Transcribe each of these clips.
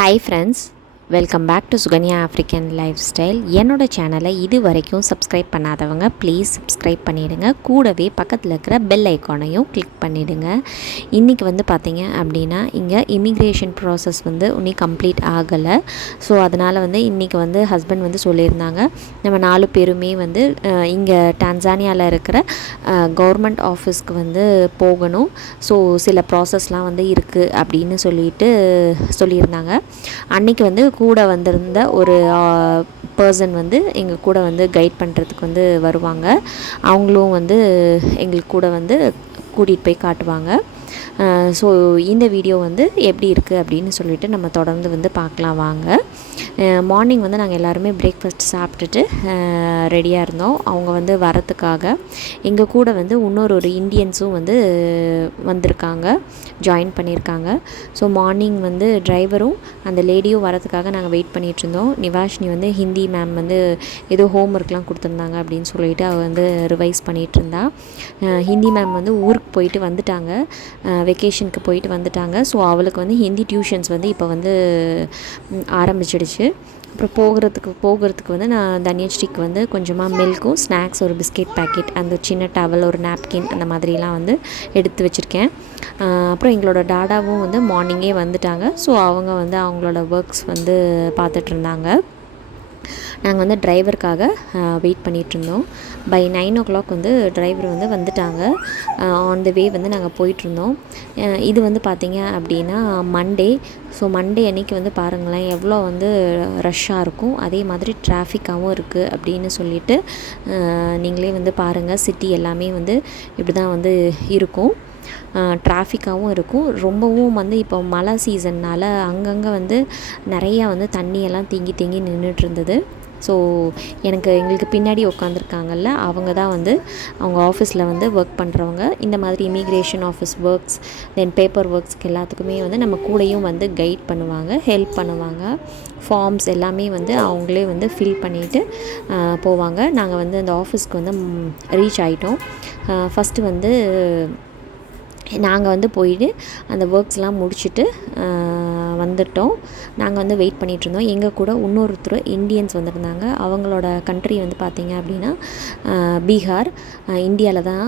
Hi friends, welcome back to Sukanya African lifestyle. என்னோடய சேனலை இது வரைக்கும் சப்ஸ்கிரைப் பண்ணாதவங்க ப்ளீஸ் சப்ஸ்கிரைப் பண்ணிவிடுங்க. கூடவே பக்கத்தில் இருக்கிற பெல் ஐக்கானையும் கிளிக் பண்ணிவிடுங்க. இன்றைக்கி வந்து பார்த்திங்க அப்படின்னா இங்கே இமிக்ரேஷன் ப்ராசஸ் வந்து இன்னும் கம்ப்ளீட் ஆகலை. ஸோ அதனால் வந்து இன்றைக்கி வந்து ஹஸ்பண்ட் வந்து சொல்லியிருந்தாங்க, நம்ம 4 பேருமே வந்து இங்கே டான்சானியாவில் இருக்கிற கவர்மெண்ட் ஆஃபீஸ்க்கு வந்து போகணும். ஸோ சில ப்ராசஸ்லாம் வந்து இருக்குது அப்படின்னு சொல்லியிருந்தாங்க. அன்றைக்கி வந்து கூட வந்திருந்த ஒரு பர்சன் வந்து எங்கள் கூட வந்து கைட் பண்ணுறதுக்கு வந்து வருவாங்க. அவங்களும் வந்து எங்களுக்கு கூட வந்து கூட்டிகிட்டு போய் காட்டுவாங்க. ஸோ இந்த வீடியோ வந்து எப்படி இருக்குது அப்படின்னு சொல்லிவிட்டு நம்ம தொடர்ந்து வந்து பார்க்கலாம் வாங்க. மார்னிங் வந்து நாங்கள் எல்லாருமே பிரேக்ஃபாஸ்ட் சாப்பிட்டுட்டு ரெடியாக இருந்தோம். அவங்க வந்து வரத்துக்காக எங்கள் கூட வந்து இன்னொரு இந்தியன்ஸும் வந்து வந்திருக்காங்க, ஜாயின் பண்ணியிருக்காங்க. ஸோ மார்னிங் வந்து டிரைவரும் அந்த லேடியும் வரத்துக்காக நாங்கள் வெயிட் பண்ணிகிட்ருந்தோம். நிவாஷினி வந்து ஹிந்தி மேம் வந்து ஏதோ ஹோம் ஒர்க்லாம் கொடுத்துருந்தாங்க அப்படின்னு சொல்லிட்டு அவள் வந்து ரிவைஸ் பண்ணிகிட்டு இருந்தா. ஹிந்தி மேம் வந்து ஊருக்கு போயிட்டு வந்துட்டாங்க, வெக்கேஷனுக்கு போயிட்டு வந்துட்டாங்க. ஸோ அவளுக்கு வந்து ஹிந்தி டியூஷன்ஸ் வந்து இப்போ வந்து ஆரம்பிச்சிடுச்சு. அப்புறம் போகிறதுக்கு வந்து நான் தன்யஸ்ரீக்கு வந்து கொஞ்சமாக மில்க்கும் ஸ்நாக்ஸ், ஒரு பிஸ்கெட் பேக்கெட், அந்த சின்ன டவல், ஒரு நாப்கின், அந்த மாதிரிலாம் வந்து எடுத்து வச்சுருக்கேன். அப்புறம் எங்களோட டாடாவும் வந்து மார்னிங்கே வந்துட்டாங்க. ஸோ அவங்க வந்து அவங்களோட ஒர்க்ஸ் வந்து பார்த்துட்ருந்தாங்க. நாங்கள் வந்து டிரைவருக்காக வெயிட் பண்ணிகிட்ருந்தோம். பை 9 o'clock வந்து டிரைவர் வந்து வந்துட்டாங்க. ஆன் த வே வந்து நாங்கள் போயிட்டுருந்தோம். இது வந்து பார்த்திங்க அப்படின்னா மண்டே. ஸோ மண்டே அன்றைக்கி வந்து பாருங்களேன் எவ்வளோ வந்து ரஷ்ஷாக இருக்கும், அதே மாதிரி டிராஃபிக்காகவும் இருக்குது அப்படின்னு சொல்லிட்டு நீங்களே வந்து பாருங்கள். சிட்டி எல்லாமே வந்து இப்படி தான் வந்து இருக்கும், டிராஃபிக்காகவும் இருக்கும். ரொம்பவும் வந்து இப்போ மழை சீசன்னால் அங்கங்கே வந்து நிறையா வந்து தண்ணியெல்லாம் தேங்கி நின்றுட்டுருந்தது. ஸோ எங்களுக்கு பின்னாடி உட்காந்துருக்காங்கல்ல, அவங்க தான் வந்து அவங்க ஆஃபீஸில் வந்து ஒர்க் பண்ணுறவங்க. இந்த மாதிரி immigration office works, then paper ஒர்க்ஸ்க்கு எல்லாத்துக்குமே வந்து நம்ம கூடயும் வந்து கைட் பண்ணுவாங்க, ஹெல்ப் பண்ணுவாங்க. ஃபார்ம்ஸ் எல்லாமே வந்து அவங்களே வந்து ஃபில் பண்ணிவிட்டு போவாங்க. நாங்கள் வந்து அந்த ஆஃபீஸ்க்கு வந்து ரீச் ஆகிட்டோம். ஃபஸ்ட்டு வந்து நாங்கள் வந்து போயிட்டு அந்த ஒர்க்ஸ்லாம் முடிச்சுட்டு வந்துட்டோம். நாங்கள் வந்து வெயிட் பண்ணிகிட்ருந்தோம். எங்கள் கூட இன்னொருத்தர் இந்தியன்ஸ் வந்திருந்தாங்க. அவங்களோட கண்ட்ரி வந்து பார்த்திங்க அப்படின்னா பீகார். இந்தியாவில் தான்,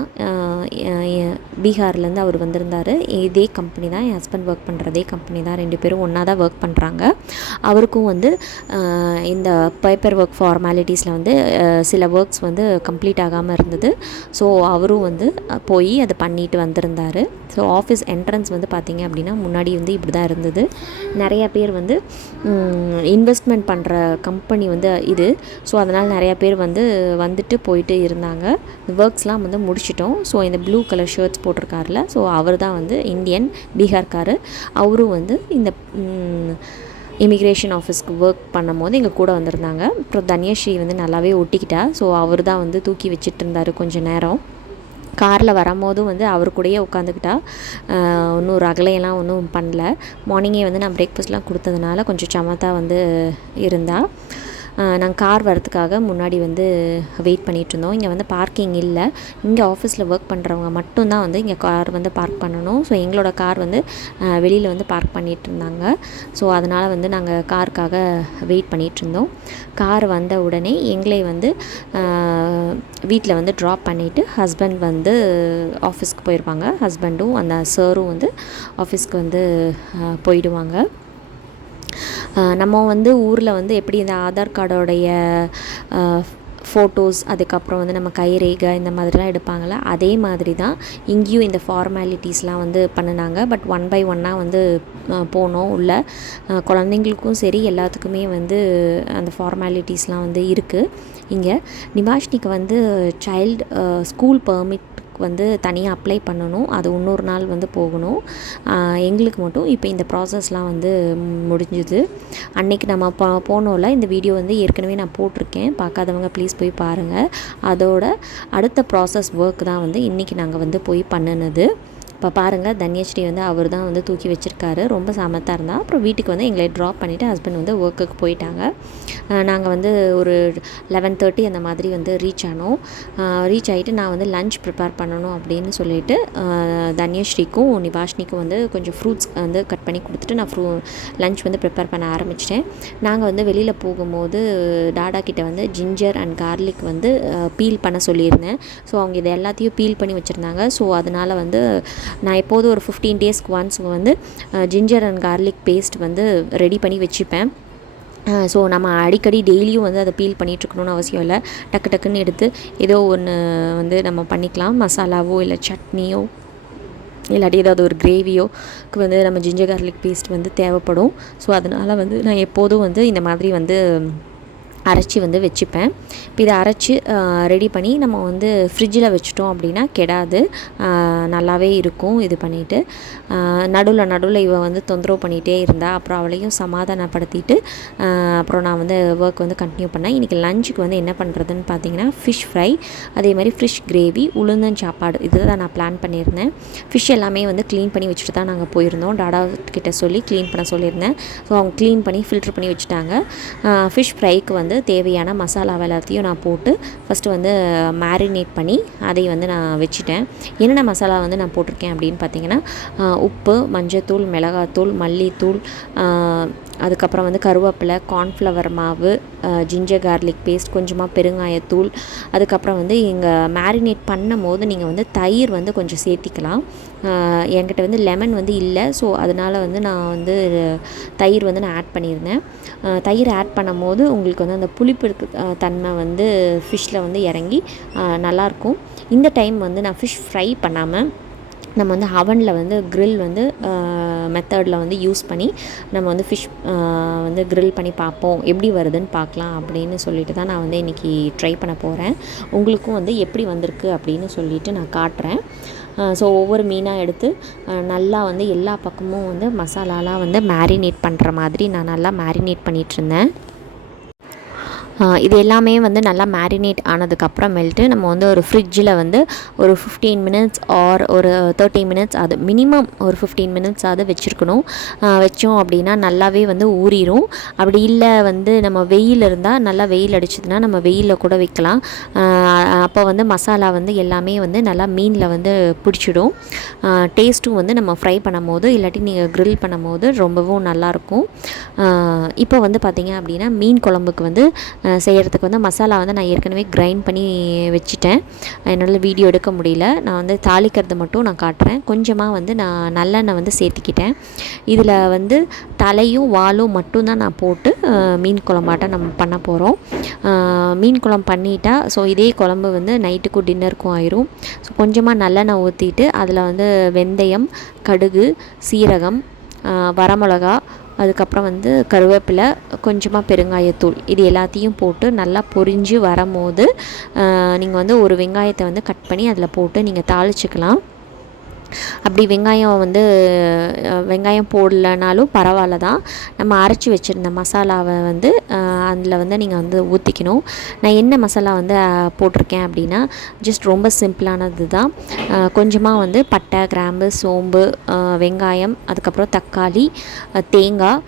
பீகார்லேருந்து அவர் வந்திருந்தார். இதே கம்பெனி தான், என் ஹஸ்பண்ட் ஒர்க் பண்ணுறதே கம்பெனி தான். 2 பேரும் ஒன்றா தான் ஒர்க் பண்ணுறாங்க. அவருக்கும் வந்து இந்த பேப்பர் ஒர்க் ஃபார்மாலிட்டிஸில் வந்து சில ஒர்க்ஸ் வந்து கம்ப்ளீட் ஆகாமல் இருந்தது. ஸோ அவரும் வந்து போய் அதை பண்ணிட்டு வந்திருந்தார். ஸோ ஆஃபீஸ் என்ட்ரன்ஸ் வந்து பார்த்திங்க அப்படின்னா முன்னாடி வந்து இப்படி தான் இருந்தது. நிறையா பேர் வந்து இன்வெஸ்ட்மெண்ட் பண்ணுற கம்பெனி வந்து இது. ஸோ அதனால் நிறையா பேர் வந்துட்டு போயிட்டு இருந்தாங்க. ஒர்க்ஸ்லாம் வந்து முடிச்சிட்டோம். ஸோ இந்த ப்ளூ கலர் ஷர்ட்ஸ் போட்டிருக்காருல, ஸோ அவர் தான் வந்து இந்தியன், பீகார்கார். அவரும் வந்து இந்த இமிக்ரேஷன் ஆஃபீஸ்க்கு ஒர்க் பண்ணும் போது எங்கள் கூட வந்திருந்தாங்க. அப்புறம் தன்யஸ்ரீ வந்து நல்லாவே ஒட்டிக்கிட்டா. ஸோ அவர் தான் வந்து தூக்கி வச்சுட்டு இருந்தார் கொஞ்சம் நேரம். காரில் வரும்போதும் வந்து அவர் கூடயே உட்காந்துக்கிட்டா. ஒன்றும் ரகலையெல்லாம் ஒன்றும் பண்ணல. மார்னிங்கே வந்து நான் பிரேக்ஃபாஸ்ட்லாம் கொடுத்ததுனால கொஞ்சம் சமத்தாக வந்து இருந்தால். நாங்கள் கார் வரத்துக்காக முன்னாடி வந்து வெயிட் பண்ணிகிட்ருந்தோம். இங்கே வந்து பார்க்கிங் இல்லை. இங்கே ஆஃபீஸில் ஒர்க் பண்ணுறவங்க மட்டும்தான் வந்து இங்கே கார் வந்து பார்க் பண்ணணும். ஸோ எங்களோட கார் வந்து வெளியில் வந்து பார்க் பண்ணிகிட்டு இருந்தாங்க. ஸோ அதனால் வந்து நாங்கள் காருக்காக வெயிட் பண்ணிகிட்ருந்தோம். கார் வந்த உடனே எங்களை வந்து வீட்டில் வந்து ட்ராப் பண்ணிவிட்டு ஹஸ்பண்ட் வந்து ஆஃபீஸ்க்கு போயிடுவாங்க. ஹஸ்பண்டும் அந்த சாரும் வந்து ஆஃபீஸ்க்கு வந்து போயிடுவாங்க. நம்ம வந்து ஊரில் வந்து எப்படி இந்த ஆதார் கார்டோடைய ஃபோட்டோஸ், அதுக்கப்புறம் வந்து நம்ம கைரேகை இந்த மாதிரிலாம் எடுப்பாங்களே, அதே மாதிரி தான் இங்கேயும் இந்த ஃபார்மாலிட்டிஸ்லாம் வந்து பண்ணினாங்க. பட் 1 by 1 வந்து போனோம் உள்ள. குழந்தைங்களுக்கும் சரி எல்லாத்துக்குமே வந்து அந்த ஃபார்மாலிட்டிஸ்லாம் வந்து இருக்குது. இங்கே நிவாஷினிக்கு வந்து சைல்டு ஸ்கூல் பெர்மிட் வந்து தனியாக அப்ளை பண்ணணும். அது இன்னொரு நாள் வந்து போகணும். எங்களுக்கு மட்டும் இப்போ இந்த ப்ராசஸ்லாம் வந்து முடிஞ்சுது. அன்றைக்கி நம்ம போனோம்ல, இந்த வீடியோ வந்து ஏற்கனவே நான் போட்டிருக்கேன், பார்க்காதவங்க ப்ளீஸ் போய் பாருங்கள். அதோட அடுத்த ப்ராசஸ் ஒர்க் தான் வந்து இன்றைக்கி நாங்கள் வந்து போய் பண்ணினது. இப்போ பாருங்கள் தன்யஸ்ரீ வந்து அவர் தான் வந்து தூக்கி வச்சுருக்காரு. ரொம்ப சமத்தாக இருந்தால். அப்புறம் வீட்டுக்கு வந்து எங்களை ட்ராப் பண்ணிவிட்டு ஹஸ்பண்ட் வந்து ஒர்க்குக்கு போயிட்டாங்க. நாங்கள் வந்து ஒரு 11:30 அந்த மாதிரி வந்து ரீச் ஆனோம். ரீச் ஆகிட்டு நான் வந்து லன்ச் ப்ரிப்பேர் பண்ணணும் அப்படின்னு சொல்லிட்டு தன்யஸ்ரீக்கும் நிவாஷினிக்கும் வந்து கொஞ்சம் ஃப்ரூட்ஸ் வந்து கட் பண்ணி கொடுத்துட்டு நான் லன்ச் வந்து ப்ரிப்பேர் பண்ண ஆரம்பிச்சிட்டேன். நாங்கள் வந்து வெளியில் போகும்போது டாடா கிட்ட வந்து ஜிஞ்சர் அண்ட் கார்லிக் வந்து பீல் பண்ண சொல்லியிருந்தேன். ஸோ அவங்க இதை எல்லாத்தையும் பீல் பண்ணி வச்சுருந்தாங்க. ஸோ அதனால் வந்து நான் எப்போதும் ஒரு 15 டேஸ்க்கு ஒன்ஸ் வந்து ஜிஞ்சர் அண்ட் கார்லிக் பேஸ்ட் வந்து ரெடி பண்ணி வச்சுப்பேன். ஸோ நம்ம அடிக்கடி டெய்லியும் வந்து அதை பீல் பண்ணிகிட்ருக்கணும்னு அவசியம் இல்லை. டக்கு டக்குன்னு எடுத்து ஏதோ ஒன்று வந்து நம்ம பண்ணிக்கலாம். மசாலாவோ இல்லை சட்னியோ இல்லாட்டி ஏதாவது ஒரு கிரேவியோக்கு வந்து நம்ம ஜிஞ்சர் கார்லிக் பேஸ்ட் வந்து தேவைப்படும். ஸோ அதனால் வந்து நான் எப்போதும் வந்து இந்த மாதிரி வந்து அரைச்சி வந்து வச்சுப்பேன். இப்போ இதை அரைச்சி ரெடி பண்ணி நம்ம வந்து ஃப்ரிட்ஜில் வச்சுட்டோம் அப்படின்னா கெடாது, நல்லாவே இருக்கும். இது பண்ணிவிட்டு நடுவில் இவ வந்து தொந்தரவு பண்ணிகிட்டே இருந்தால் அப்புறம் அவளையும் சமாதானப்படுத்திட்டு அப்புறம் நான் வந்து ஒர்க் வந்து கண்டினியூ பண்ணேன். இன்றைக்கி லஞ்சுக்கு வந்து என்ன பண்ணுறதுன்னு பார்த்தீங்கன்னா ஃபிஷ் ஃப்ரை, அதே மாதிரி ஃபிஷ் கிரேவி, உளுந்தஞ்சாப்பாடு இது தான் நான் பிளான் பண்ணியிருந்தேன். ஃபிஷ் எல்லாமே வந்து க்ளீன் பண்ணி வச்சுட்டு தான் நாங்கள் போயிருந்தோம். டாடா கிட்ட சொல்லி க்ளீன் பண்ண சொல்லியிருந்தேன். ஸோ அவங்க க்ளீன் பண்ணி ஃபில்ட்ரு பண்ணி வச்சுட்டாங்க. ஃபிஷ் ஃப்ரைக்கு வந்து தேவையான மசாலாவை எல்லாத்தையும் நான் போட்டு ஃபஸ்ட்டு வந்து மேரினேட் பண்ணி அதை வந்து நான் வச்சுட்டேன். என்னென்ன மசாலா வந்து நான் போட்டிருக்கேன் அப்படின்னு பார்த்தீங்கன்னா உப்பு, மஞ்சத்தூள், மிளகாத்தூள், மல்லித்தூள், அதுக்கப்புறம் வந்து கருவேப்பிலை, கார்ன்ஃப்ளவர் மாவு, ஜிஞ்சர் கார்லிக் பேஸ்ட், கொஞ்சமாக பெருங்காயத்தூள். அதுக்கப்புறம் வந்து இங்கே மேரினேட் பண்ணும் போது நீங்கள் வந்து தயிர் வந்து கொஞ்சம் சேர்த்திக்கலாம். என்கிட்ட வந்து லெமன் வந்து இல்லை. ஸோ அதனால் வந்து நான் வந்து தயிர் வந்து நான் ஆட் பண்ணியிருந்தேன். தயிர் ஆட் பண்ணும் போது உங்களுக்கு வந்து அந்த புளிப்பு தன்மை வந்து ஃபிஷ்ஷில் வந்து இறங்கி நல்லாயிருக்கும். இந்த டைம் வந்து நான் ஃபிஷ் ஃப்ரை பண்ணாமல் நம்ம வந்து அவனில் வந்து க்ரில் வந்து மெத்தடில் வந்து யூஸ் பண்ணி நம்ம வந்து ஃபிஷ் வந்து க்ரில் பண்ணி பார்ப்போம், எப்படி வருதுன்னு பார்க்கலாம் அப்படின்னு சொல்லிட்டு தான் நான் வந்து இன்றைக்கி ட்ரை பண்ண போகிறேன். உங்களுக்கும் வந்து எப்படி வந்திருக்கு அப்படின்னு சொல்லிவிட்டு நான் காட்டுறேன். ஸோ ஒவ்வொரு மீனாக எடுத்து நல்லா வந்து எல்லா பக்கமும் வந்து மசாலாலாம் வந்து மேரினேட் பண்ணுற மாதிரி நான் நல்லா மேரினேட் பண்ணிகிட்ருந்தேன். இது எல்லாமே வந்து நல்லா மேரினேட் ஆனதுக்கப்புறமேல்ட்டு நம்ம வந்து ஒரு ஃப்ரிட்ஜில் வந்து ஒரு 15 மினிட்ஸ் ஆர் ஒரு 30 மினிட்ஸ், அது மினிமம் ஒரு 15 மினிட்ஸ் அது வச்சுருக்கணும். வச்சோம் அப்படின்னா நல்லாவே வந்து ஊறிடும். அப்படி இல்லை வந்து நம்ம வெயில் இருந்தால், நல்லா வெயில் அடிச்சதுன்னா நம்ம வெயிலில் கூட வைக்கலாம். அப்போ வந்து மசாலா வந்து எல்லாமே வந்து நல்லா மீனில் வந்து பிடிச்சிடும். டேஸ்ட்டும் வந்து நம்ம ஃப்ரை பண்ணும் போது இல்லாட்டி நீங்கள் க்ரில் பண்ணும் போது ரொம்பவும் நல்லாயிருக்கும். இப்போ வந்து பார்த்திங்க அப்படின்னா மீன் குழம்புக்கு வந்து செய்கிறதுக்கு வந்து மசாலா வந்து நான் ஏற்கனவே கிரைண்ட் பண்ணி வச்சுட்டேன். என்னால் வீடியோ எடுக்க முடியல. நான் வந்து தாளிக்கிறது மட்டும் நான் காட்டுறேன். கொஞ்சமாக வந்து நான் நல்லெண்ணெய் வந்து சேர்த்திக்கிட்டேன். இதில் வந்து தலையும் வாலும் மட்டும்தான் நான் போட்டு மீன் குழம்பாட்டம் நம்ம பண்ண போகிறோம். மீன் குழம்பு பண்ணிட்டா ஸோ இதே குழம்பு வந்து நைட்டுக்கும் டின்னருக்கும் ஆயிரும். ஸோ கொஞ்சமாக நல்லெண்ணெய் ஊற்றிட்டு அதில் வந்து வெந்தயம், கடுகு, சீரகம், வரமிளகா, அதுக்கப்புறம் வந்து கருவேப்பிலை, கொஞ்சமாக பெருங்காயத்தூள் இது எல்லாத்தையும் போட்டு நல்லா பொரிஞ்சு வரும்போது நீங்கள் வந்து ஒரு வெங்காயத்தை வந்து கட் பண்ணி அதில் போட்டு நீங்கள் தாளிச்சிக்கலாம். அப்படி வெங்காயம் போடலைனாலும் பரவாயில்ல தான். நம்ம அரைச்சி வச்சுருந்த மசாலாவை வந்து அதில் வந்து நீங்கள் வந்து ஊற்றிக்கணும். நான் என்ன மசாலா வந்து போட்டிருக்கேன் அப்படின்னா ஜஸ்ட் ரொம்ப சிம்பிளானது தான். கொஞ்சமாக வந்து பட்டை, கிராம்பு, சோம்பு, வெங்காயம், அதுக்கப்புறம் தக்காளி, தேங்காய்,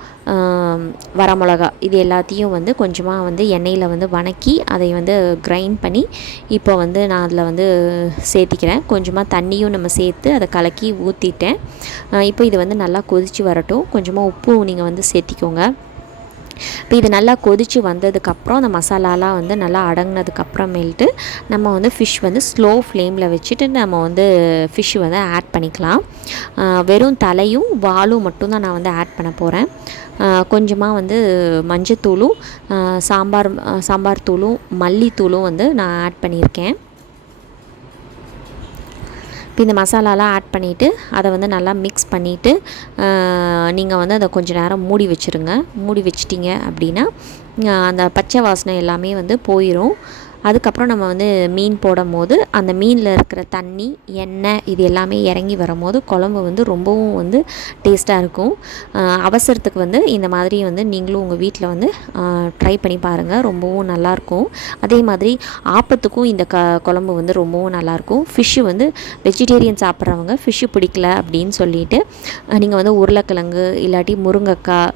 வரமிளகா இது எல்லாத்தையும் வந்து கொஞ்சமாக வந்து எண்ணெயில் வந்து வணக்கி அதை வந்து கிரைண்ட் பண்ணி இப்போ வந்து நான் அதில் வந்து சேர்த்திக்கிறேன். கொஞ்சமாக தண்ணியும் நம்ம சேர்த்து அதை கலக்கி ஊற்றிட்டேன். இப்போ இது வந்து நல்லா கொதித்து வரட்டும். கொஞ்சமாக உப்பும் நீங்கள் வந்து சேர்த்திக்கோங்க. இப்போ இது நல்லா கொதித்து வந்ததுக்கப்புறம் அந்த மசாலாலாம் வந்து நல்லா அடங்கினதுக்கப்புறமேல்ட்டு நம்ம வந்து ஃபிஷ் வந்து ஸ்லோ ஃப்ளேமில் வச்சுட்டு நம்ம வந்து ஃபிஷ் வந்து ஆட் பண்ணிக்கலாம். வெறும் தலையும் வாலும் மட்டும்தான் நான் வந்து ஆட் பண்ண போகிறேன். கொஞ்சமாக வந்து மஞ்சத்தூளும் சாம்பார் தூளும் மல்லித்தூளும் வந்து நான் ஆட் பண்ணியிருக்கேன். இப்போ இந்த மசாலாலாம் ஆட் பண்ணிவிட்டு அதை வந்து நல்லா மிக்ஸ் பண்ணிவிட்டு நீங்கள் வந்து அதை கொஞ்சம் நேரம் மூடி வச்சுருங்க. மூடி வச்சிட்டிங்க அப்படின்னா அந்த பச்சை வாசனை எல்லாமே வந்து போயிடும். அதுக்கப்புறம் நம்ம வந்து மீன் போடும்போது அந்த மீனில் இருக்கிற தண்ணி, எண்ணெய் இது எல்லாமே இறங்கி வரும்போது குழம்பு வந்து ரொம்பவும் வந்து டேஸ்ட்டாக இருக்கும். அவசரத்துக்கு வந்து இந்த மாதிரி வந்து நீங்களும் உங்கள் வீட்டில் வந்து ட்ரை பண்ணி பாருங்கள், ரொம்பவும் நல்லாயிருக்கும். அதே மாதிரி ஆப்பத்துக்கும் இந்த குழம்பு வந்து ரொம்பவும் நல்லாயிருக்கும். ஃபிஷ்ஷு வந்து வெஜிடேரியன் சாப்பிட்றவங்க ஃபிஷ்ஷு பிடிக்கல அப்படின்னு சொல்லிட்டு நீங்கள் வந்து உருளைக்கிழங்கு இல்லாட்டி முருங்கைக்காய்,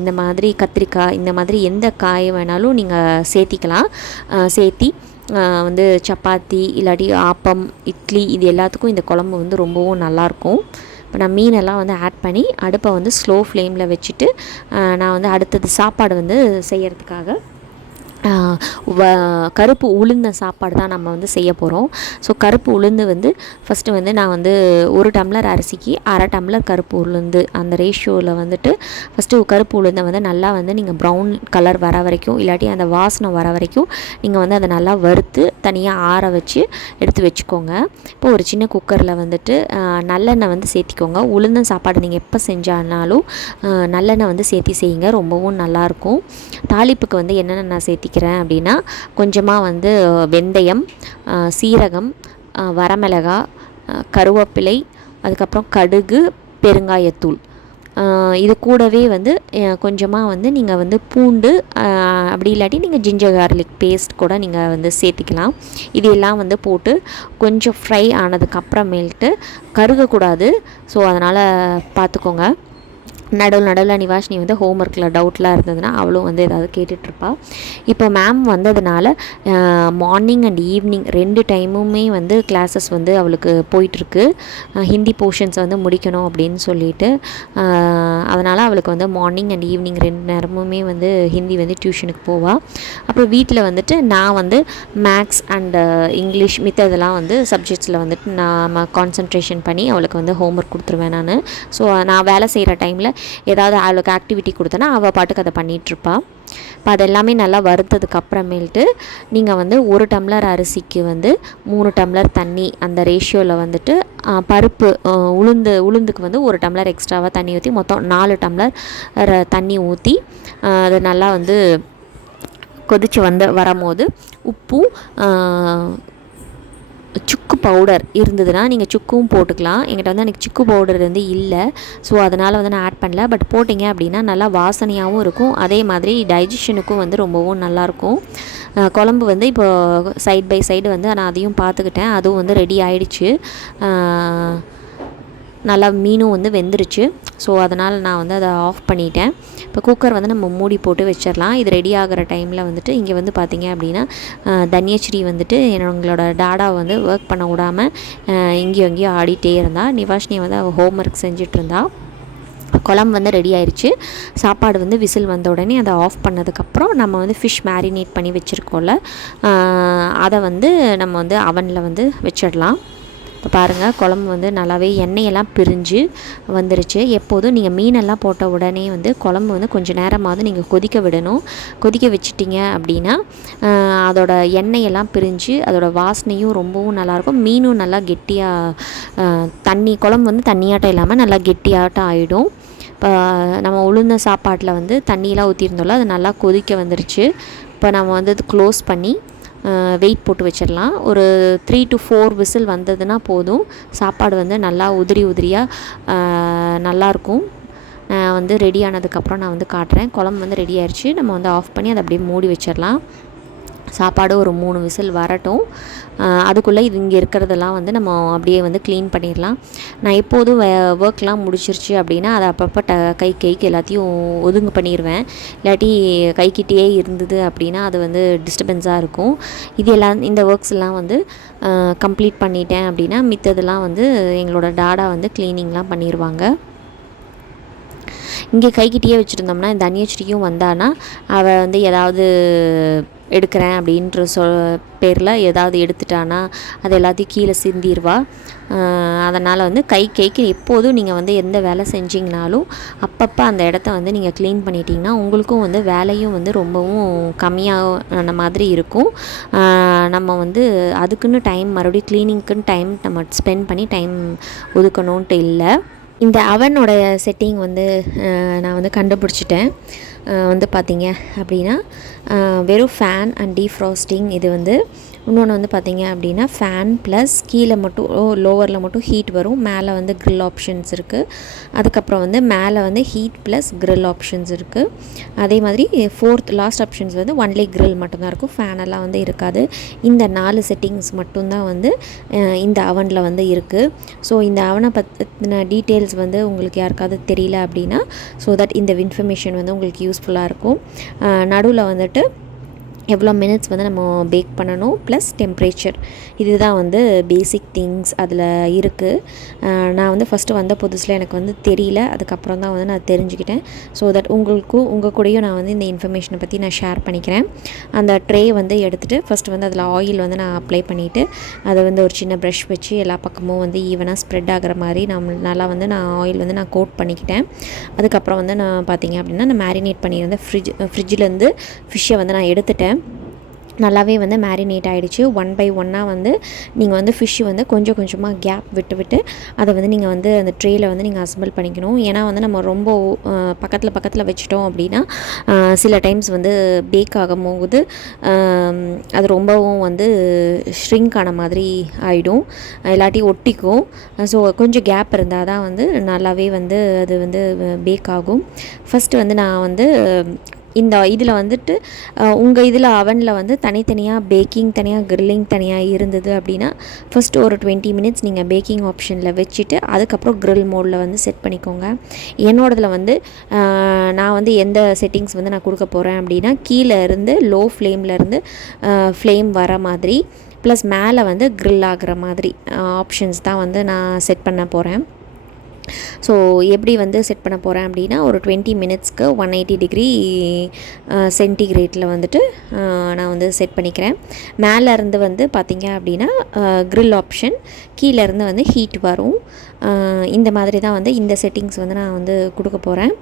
இந்த மாதிரி கத்திரிக்காய், இந்த மாதிரி எந்த காய் வேணாலும் நீங்கள் சேர்த்திக்கலாம். சேர்த்தி வந்து சப்பாத்தி இல்லாட்டி ஆப்பம், இட்லி இது எல்லாத்துக்கும் இந்த குழம்பு வந்து ரொம்பவும் நல்லாயிருக்கும். இப்போ நான் மீனெல்லாம் வந்து ஆட் பண்ணி அடுப்பை வந்து ஸ்லோ ஃப்ளேமில் வச்சுட்டு நான் வந்து அடுத்தது சாப்பாடு வந்து செய்கிறதுக்காக கருப்பு உளுந்த சாப்பாடு தான் நம்ம வந்து செய்ய போகிறோம். ஸோ கருப்பு உளுந்து வந்து ஃபஸ்ட்டு வந்து நான் வந்து 1 டம்ளர் அரிசிக்கு 1/2 டம்ளர் கருப்பு உளுந்து அந்த ரேஷியோவில் வந்துட்டு ஃபஸ்ட்டு கருப்பு உளுந்தை வந்து நல்லா வந்து நீங்கள் ப்ரௌன் கலர் வர வரைக்கும் இல்லாட்டி அந்த வாசனை வர வரைக்கும் நீங்கள் வந்து அதை நல்லா வறுத்து தனியாக ஆற வச்சு எடுத்து வச்சுக்கோங்க. இப்போ ஒரு சின்ன குக்கரில் வந்துட்டு நல்லெண்ணெய் வந்து சேர்த்திக்கோங்க. உளுந்த சாப்பாடு நீங்கள் எப்போ செஞ்சாலும் நல்லெண்ணெய் வந்து சேர்த்தி செய்யுங்க, ரொம்பவும் நல்லாயிருக்கும். தாளிப்புக்கு வந்து என்னென்ன நான் சேர்த்திக்கிறேன் அப்படின்னா கொஞ்சமாக வந்து வெந்தயம், சீரகம், வரமிளகாய், கருவேப்பிலை, அதுக்கப்புறம் கடுகு, பெருங்காயத்தூள், இது கூடவே வந்து கொஞ்சமாக வந்து நீங்கள் வந்து பூண்டு, அப்படி இல்லாட்டி நீங்கள் ஜிஞ்சர் கார்லிக் பேஸ்ட் கூட நீங்கள் வந்து சேர்த்திக்கலாம். இது எல்லாம் வந்து போட்டு கொஞ்சம் ஃப்ரை ஆனதுக்கப்புறமேல்ட்டு கருகக்கூடாது. ஸோ அதனால் பார்த்துக்கோங்க. நடுவில் நிவாஷினி வந்து ஹோம்ஒர்க்கில் டவுட்லாம் இருந்ததுன்னா அவளும் வந்து ஏதாவது கேட்டுட்ருப்பா. இப்போ மேம் வந்ததுனால மார்னிங் அண்ட் ஈவினிங் 2 டைமுமே வந்து கிளாஸஸ் வந்து அவளுக்கு போயிட்டுருக்கு. ஹிந்தி போர்ஷன்ஸ் வந்து முடிக்கணும் அப்படின்னு சொல்லிட்டு அதனால் அவளுக்கு வந்து மார்னிங் அண்ட் ஈவினிங் 2 நேரமுமே வந்து ஹிந்தி வந்து டியூஷனுக்கு போவாள். அப்புறம் வீட்டில் வந்துட்டு நான் வந்து மேக்ஸ் அண்ட் இங்கிலீஷ் மித்ததெல்லாம் வந்து சப்ஜெக்ட்ஸில் வந்துட்டு நான் கான்சன்ட்ரேஷன் பண்ணி அவளுக்கு வந்து ஹோம்ஒர்க் கொடுத்துருவேன் நான். ஸோ நான் வேலை செய்கிற டைமில் ஏதாவது அவளுக்கு ஆக்டிவிட்டி கொடுத்தனா அவள் பாட்டுக்கு அதை பண்ணிகிட்ருப்பா. இப்போ அதெல்லாமே நல்லா வறுத்ததுக்கு அப்புறமேல்ட்டு நீங்கள் வந்து 1 டம்ளர் அரிசிக்கு வந்து 3 டம்ளர் தண்ணி அந்த ரேஷியோவில் வந்துட்டு பருப்பு உளுந்துக்கு வந்து 1 டம்ளர் எக்ஸ்ட்ராவாக தண்ணி ஊற்றி மொத்தம் 4 டம்ளர் தண்ணி ஊற்றி அதை நல்லா வந்து கொதித்து வரும்போது உப்பும் சுக்கு பவுடர் இருந்ததுன்னா நீங்கள் சுக்கும் போட்டுக்கலாம். என்கிட்ட வந்து எனக்கு சுக்கு பவுடர் வந்து இல்லை, ஸோ அதனால் வந்து நான் ஆட் பண்ணல. பட் போட்டிங்க அப்படின்னா நல்லா வாசனையாகவும் இருக்கும், அதே மாதிரி டைஜஷனுக்கும் வந்து ரொம்பவும் நல்லாயிருக்கும். குழம்பு வந்து இப்போ சைட் பை சைடு வந்து நான் அதையும் பார்த்துக்கிட்டேன், அதுவும் வந்து ரெடி ஆகிடுச்சு. நல்லா மீனும் வந்து வெந்துருச்சு. ஸோ அதனால் நான் வந்து அதை ஆஃப் பண்ணிட்டேன். இப்போ குக்கர் வந்து நம்ம மூடி போட்டு வச்சிடலாம். இது ரெடி ஆகிற டைமில் வந்துட்டு இங்கே வந்து பார்த்திங்க அப்படின்னா தன்யஸ்ரீ வந்துட்டு எங்களோட டாடாவை வந்து ஒர்க் பண்ண விடாமல் இங்கேயும் அங்கேயும் ஆடிட்டே இருந்தா. நிவாஷினி வந்து அவள் ஹோம்ஒர்க் செஞ்சிட்ருந்தா. குழம்பு வந்து ரெடி ஆயிடுச்சு. சாப்பாடு வந்து விசில் வந்த உடனே அதை ஆஃப் பண்ணதுக்கப்புறம் நம்ம வந்து ஃபிஷ் மேரினேட் பண்ணி வச்சுருக்கோம்ல, அதை வந்து நம்ம வந்து அவனில் வந்து வச்சிடலாம். இப்போ பாருங்கள் குழம்பு வந்து நல்லாவே எண்ணெயெல்லாம் பிரிஞ்சு வந்துருச்சு. எப்போதும் நீங்கள் மீனெல்லாம் போட்ட உடனே வந்து குழம்பு வந்து கொஞ்சம் நேரமாவது நீங்கள் கொதிக்க விடணும். கொதிக்க வச்சிட்டிங்க அப்படின்னா அதோட எண்ணெயெல்லாம் பிரிஞ்சு அதோட வாசனையும் ரொம்பவும் நல்லாயிருக்கும். மீனும் நல்லா கெட்டியாக குழம்பு வந்து தண்ணியாட்டம் இல்லாமல் நல்லா கெட்டியாட்டம் ஆகிடும். இப்போ நம்ம உளுந்த சாப்பாட்டில் வந்து தண்ணியெலாம் ஊற்றிருந்தோம்ல, அது நல்லா கொதிக்க வந்துருச்சு. இப்போ நம்ம வந்து அது க்ளோஸ் பண்ணி வெயிட் போட்டு வச்சிடலாம். ஒரு 3 to 4 விசில் வந்ததுன்னா போதும். சாப்பாடு வந்து நல்லா உதிரியாக நல்லாயிருக்கும். நான் வந்து ரெடி ஆனதுக்கப்புறம் நான் வந்து காட்டுறேன். குழம்பு வந்து ரெடி ஆயிடுச்சு. நம்ம வந்து ஆஃப் பண்ணி அதை அப்படியே மூடி வச்சிடலாம். சாப்பாடு ஒரு 3 விசில் வரட்டும். அதுக்குள்ளே இது இங்கே இருக்கிறதெல்லாம் வந்து நம்ம அப்படியே வந்து க்ளீன் பண்ணிடலாம். நான் எப்போதும் ஒர்க்லாம் முடிச்சிருச்சு அப்படின்னா அதை அப்பப்போ கைக்கு எல்லாத்தையும் ஒதுங்கு பண்ணிடுவேன். இல்லாட்டி கைக்கிட்டே இருந்தது அப்படின்னா அது வந்து டிஸ்டர்பன்ஸாக இருக்கும். இந்த ஒர்க்ஸ் எல்லாம் வந்து கம்ப்ளீட் பண்ணிட்டேன் அப்படின்னா மித்ததெல்லாம் வந்து எங்களோட டாடா வந்து க்ளீனிங்லாம் பண்ணிடுவாங்க. இங்கே கைக்கிட்டேயே வச்சுருந்தோம்னா இந்த தன்யஸ்ரீயும் வந்தானா அவள் வந்து ஏதாவது எடுக்கிறேன் அப்படின்ற பேரில் ஏதாவது எடுத்துட்டானா அது எல்லாத்தையும் கீழே சிந்திடுவா. அதனால் வந்து கைக்கு எப்போதும் நீங்கள் வந்து எந்த வேலை செஞ்சிங்கனாலும் அப்பப்போ அந்த இடத்த வந்து நீங்கள் க்ளீன் பண்ணிட்டீங்கன்னா உங்களுக்கும் வந்து வேலையும் வந்து ரொம்பவும் கம்மியான மாதிரி இருக்கும். நம்ம வந்து அதுக்குன்னு டைம் மறுபடியும் க்ளீனிங்க்குன்னு டைம் நம்ம ஸ்பெண்ட் பண்ணி டைம் ஒதுக்கணுன்ட்டு இல்லை. இந்த அவனோட செட்டிங் வந்து நான் வந்து கண்டுபிடிச்சிட்டேன். வந்து பார்த்தீங்க அப்படின்னா வெறும் ஃபேன் அண்ட் டீஃப்ராஸ்டிங். இது வந்து இன்னொன்று வந்து பார்த்தீங்க அப்படின்னா ஃபேன் ப்ளஸ் கீழே மட்டும் லோவரில் மட்டும் ஹீட் வரும், மேலே வந்து க்ரில் ஆப்ஷன்ஸ் இருக்குது. அதுக்கப்புறம் வந்து மேலே வந்து ஹீட் ப்ளஸ் க்ரில் ஆப்ஷன்ஸ் இருக்குது. அதே மாதிரி லாஸ்ட் ஆப்ஷன்ஸ் வந்து ஒன்லி க்ரில் மட்டும்தான் இருக்கும், ஃபேனெல்லாம் வந்து இருக்காது. இந்த 4 செட்டிங்ஸ் மட்டும்தான் வந்து இந்த அவனில் வந்து இருக்குது. ஸோ இந்த அவனை பற்றின டீட்டெயில்ஸ் வந்து உங்களுக்கு யாருக்காவது தெரியல அப்படின்னா ஸோ தட் இந்த இன்ஃபர்மேஷன் வந்து உங்களுக்கு யூஸ்ஃபுல்லாக இருக்கும். நடுவில் வந்துட்டு எவ்வளோ மினிட்ஸ் வந்து நம்ம பேக் பண்ணணும் ப்ளஸ் டெம்ப்ரேச்சர், இதுதான் வந்து பேசிக் திங்ஸ் அதில் இருக்குது. நான் வந்து ஃபஸ்ட்டு வந்த புதுசில் எனக்கு வந்து தெரியல, அதுக்கப்புறம் தான் வந்து நான் தெரிஞ்சுக்கிட்டேன். ஸோ தட் உங்கள் கூடயும் நான் வந்து இந்த இன்ஃபர்மேஷனை பற்றி நான் ஷேர் பண்ணிக்கிறேன். அந்த ட்ரே வந்து எடுத்துகிட்டு ஃபஸ்ட்டு வந்து அதில் ஆயில் வந்து நான் அப்ளை பண்ணிவிட்டு அதை வந்து ஒரு சின்ன ப்ரஷ் வச்சு எல்லா பக்கமும் வந்து ஈவனாக ஸ்ப்ரெட் ஆகிற மாதிரி நல்லா வந்து நான் ஆயில் வந்து நான் கோட் பண்ணிக்கிட்டேன். அதுக்கப்புறம் வந்து நான் பார்த்தீங்க அப்படின்னா நான் மேரினேட் பண்ணியிருந்த ஃப்ரிட்ஜிலேருந்து ஃபிஷ்ஷை வந்து நான் எடுத்துட்டேன். நல்லாவே வந்து மேரினேட் ஆகிடுச்சு. 1 by 1 வந்து நீங்கள் வந்து ஃபிஷ்ஷு வந்து கொஞ்சம் கொஞ்சமாக கேப் விட்டு அதை வந்து நீங்கள் வந்து அந்த ட்ரேயில் வந்து நீங்கள் அசம்பிள் பண்ணிக்கணும். ஏன்னா வந்து நம்ம ரொம்ப பக்கத்தில் வச்சிட்டோம் அப்படின்னா சில டைம்ஸ் வந்து பேக் ஆகும்போது அது ரொம்பவும் வந்து ஷ்ரிங்க் ஆன மாதிரி ஆகிடும், இல்லாட்டி ஒட்டிக்கும். ஸோ கொஞ்சம் கேப் இருந்தால் தான் வந்து நல்லாவே வந்து அது வந்து பேக் ஆகும். ஃபஸ்ட்டு வந்து நான் வந்து இந்த இதில் வந்துட்டு உங்கள் இதில் அவனில் வந்து தனித்தனியாக பேக்கிங் தனியாக க்ரில்லிங் தனியாக இருந்தது அப்படின்னா ஃபஸ்ட்டு ஒரு 20 மினிட்ஸ் நீங்கள் பேக்கிங் ஆப்ஷனில் வச்சுட்டு அதுக்கப்புறம் க்ரில் மோடில் வந்து செட் பண்ணிக்கோங்க. என்னோடதில் வந்து நான் வந்து எந்த செட்டிங்ஸ் வந்து நான் கொடுக்க போகிறேன் அப்படின்னா கீழே இருந்து லோ ஃப்ளேம்லேருந்து ஃப்ளேம் வர மாதிரி ப்ளஸ் மேலே வந்து க்ரில் ஆகிற மாதிரி ஆப்ஷன்ஸ் தான் வந்து நான் செட் பண்ண போகிறேன். ஸோ எப்படி வந்து செட் பண்ண போகிறேன் அப்படின்னா ஒரு 20 மினிட்ஸ்க்கு 180 டிகிரி சென்டிகிரேட்டில் வந்துட்டு நான் வந்து செட் பண்ணிக்கிறேன். மேலேருந்து வந்து பார்த்திங்க அப்படின்னா க்ரில் ஆப்ஷன், கீழேருந்து வந்து ஹீட் வரும். இந்த மாதிரி தான் வந்து இந்த செட்டிங்ஸ் வந்து நான் வந்து கொடுக்க போகிறேன்.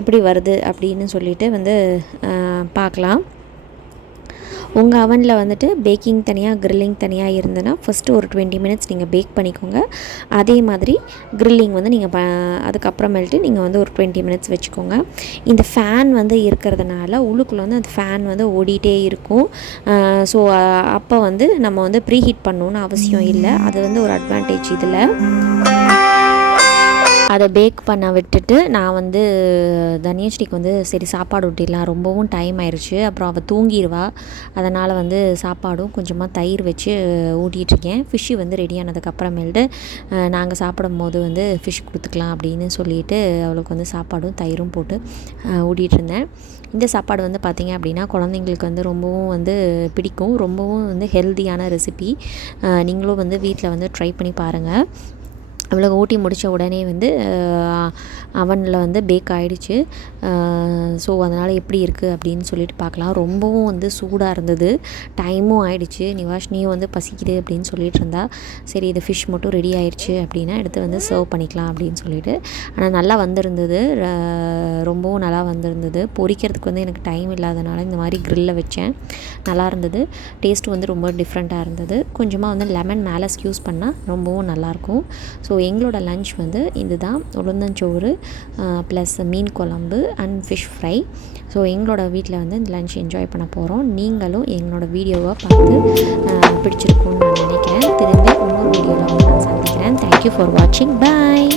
எப்படி வருது அப்படின்னு சொல்லிட்டு வந்து பார்க்கலாம். உங்கள் அவனில் வந்துட்டு பேக்கிங் தனியாக க்ரில்லிங் தனியாக இருந்ததுன்னா ஃபஸ்ட்டு ஒரு 20 மினிட்ஸ் நீங்கள் பேக் பண்ணிக்கோங்க. அதே மாதிரி க்ரில்லிங் வந்து நீங்கள் அதுக்கப்புறமேல்ட்டு நீங்கள் வந்து ஒரு 20 மினிட்ஸ் வச்சுக்கோங்க. இந்த ஃபேன் வந்து இருக்கிறதுனால உள்ளுக்குள்ளே வந்து அந்த ஃபேன் வந்து ஓடிட்டே இருக்கும். ஸோ அப்போ வந்து நம்ம வந்து ப்ரீஹீட் பண்ணணுன்னு அவசியம் இல்லை. அது வந்து ஒரு அட்வான்டேஜ் இதில். அதை பேக் பண்ண விட்டுட்டு நான் வந்து தன்யஸ்ரீக்கு வந்து சரி சாப்பாடு ஊட்டிடலாம், ரொம்பவும் டைம் ஆயிடுச்சு, அப்புறம் அவள் தூங்கிடுவா, அதனால் வந்து சாப்பாடும் கொஞ்சமாக தயிர் வச்சு ஊட்டிகிட்ருக்கேன். ஃபிஷ்ஷு வந்து ரெடி ஆனதுக்கப்புறமேல்ட்டு நாங்கள் சாப்பிடும் போது வந்து ஃபிஷ் கொடுத்துக்கலாம் அப்படின்னு சொல்லிட்டு அவளுக்கு வந்து சாப்பாடும் தயிரும் போட்டு ஊட்டிகிட்ருந்தேன். இந்த சாப்பாடு வந்து பார்த்திங்க அப்படின்னா குழந்தைங்களுக்கு வந்து ரொம்பவும் வந்து பிடிக்கும், ரொம்பவும் வந்து ஹெல்த்தியான ரெசிபி. நீங்களும் வந்து வீட்டில் வந்து ட்ரை பண்ணி பாருங்கள். அவளுக்கு ஊட்டி முடித்த உடனே வந்து அவனில் வந்து பேக் ஆகிடுச்சு. ஸோ அதனால் எப்படி இருக்குது அப்படின்னு சொல்லிட்டு பார்க்கலாம். ரொம்பவும் வந்து சூடாக இருந்தது, டைமும் ஆகிடுச்சு. நிவாஷினியும் வந்து பசிக்குது அப்படின்னு சொல்லிட்டு இருந்தா. சரி இது ஃபிஷ் மட்டும் ரெடி ஆகிடுச்சு அப்படின்னா எடுத்து வந்து சர்வ் பண்ணிக்கலாம் அப்படின்னு சொல்லிட்டு. ஆனால் நல்லா வந்திருந்தது, ரொம்பவும் நல்லா வந்திருந்தது. பொரிக்கிறதுக்கு வந்து எனக்கு டைம் இல்லாதனால இந்த மாதிரி க்ரில்லில் வச்சேன். நல்லா இருந்தது, டேஸ்ட்டு வந்து ரொம்ப டிஃப்ரெண்ட்டாக இருந்தது. கொஞ்சமாக வந்து லெமன் மேலே ஸ்க்யூஸ் பண்ணால் ரொம்பவும் நல்லாயிருக்கும். ஸோ எங்களோட லன்ச் வந்து இதுதான், உளுந்தஞ்சோறு ப்ளஸ் மீன் குழம்பு அண்ட் ஃபிஷ் ஃப்ரை. ஸோ எங்களோட வீட்டில் வந்து இந்த லன்ச் என்ஜாய் பண்ண போகிறோம். நீங்களும் எங்களோட வீடியோவை பார்த்து பிடிச்சிருக்குன்னு நான் நினைக்கிறேன். திரும்பி இன்னொரு வீடியோவில் வந்து நான் சந்திக்கிறேன். தேங்க்யூ ஃபார் வாட்சிங். பாய்.